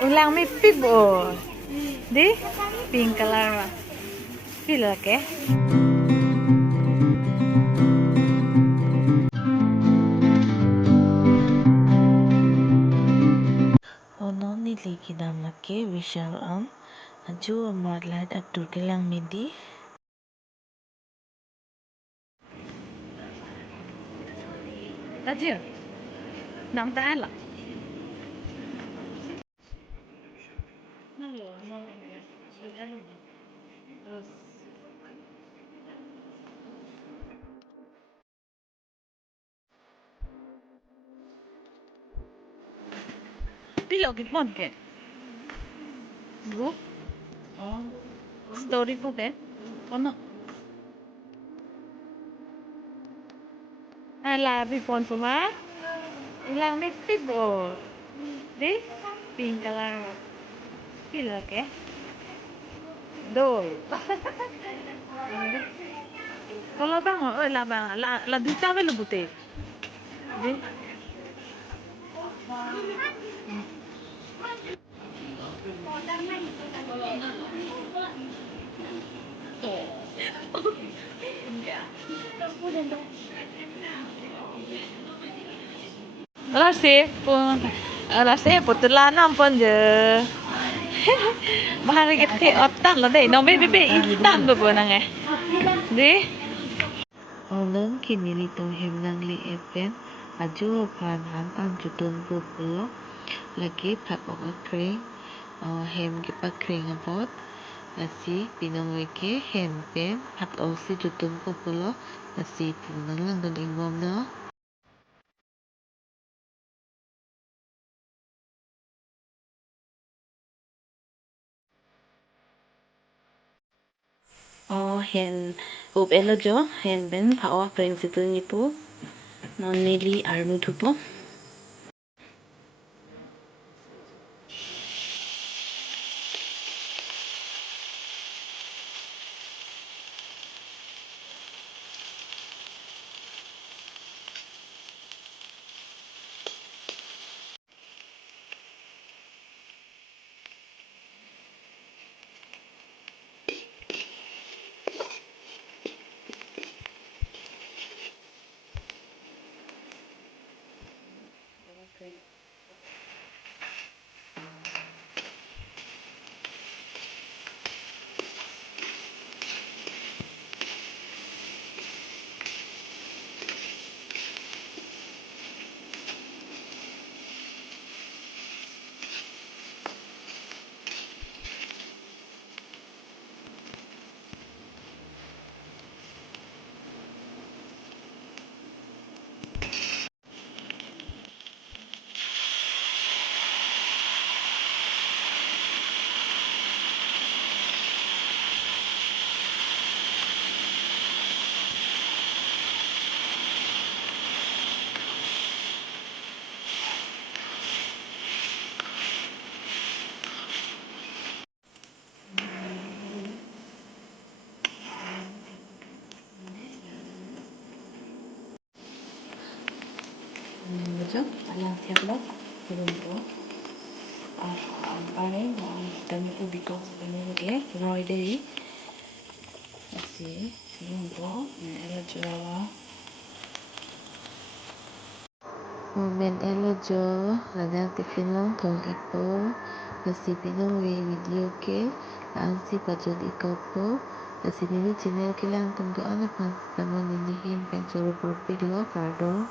Ulang mi pip oh. Di pink color ma. Feel okay? Ono nili kidam lake vishal aju marlat atur kelang midi. Aja. Nam ta la. Pilo ki pon ke. Bu. Story po ke. Ono. Ala pi pon suma. Ilang mi pip oh. Di pink color ma. Feel okay? Doi. Kalau bang, lah bang, lah duta velo bute. Di. Alah sih putulan ampun je. Bahari kita otan lah deh, nomor bebe instan tu pun nang Di. Orang kini itu hemlang li epen, aju pan hantam jutun bubulo, lagi phak akreng, hem kita akreng apot, nasi pinang weke hem pen, phak osi jutun bubulo, nasi punang lang dan ingom no. Hen up elo jo hen ben phak akreng situ nipu, non nili arnu thupo. Betul? Alang siap lo, belum tu. Paling dan ubi kau sebenarnya ke, roy deh. Masih belum tu, ela jual. Men ela jual, ada tiffin lang kong ipo, nasi pinang video ke, ansi pajud ikopo, nasi ini channel ke lang tunggu anak pan, namun ini hin pensuru berpilo kado.